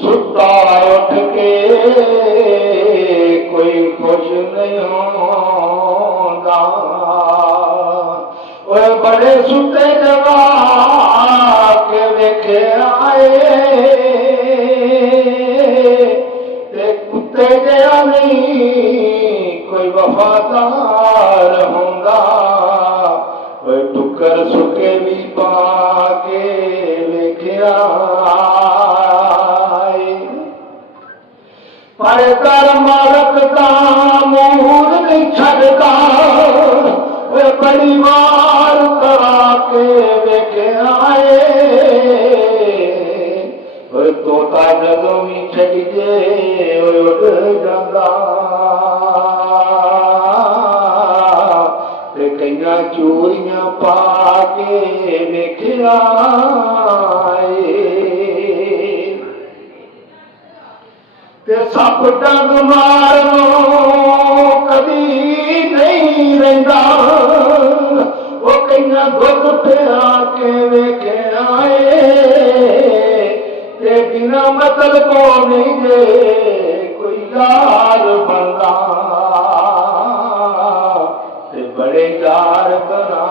सुता उठ के कोई खुश नहीं होंदा। ओए बड़े सुते जवा के वेखे आए ते कुत्ते जिहा नहीं कोई वफादार होंदा। ओए टुकर सुके भी पा के वेख्या पर कर मालक दा मूर नहीं छड़दा। बड़ी वार करा के वेख्या तोता जदों भी छड़िए उड़ जांदा ते कईयां चोरियां पा के वेख्या सप डंग मारो कदी नहीं रहिंदा। वो कईयां दुध पिया के वेखे ते बिना मतलब नहीं जे कोई यार बनदा ते बड़े यार बना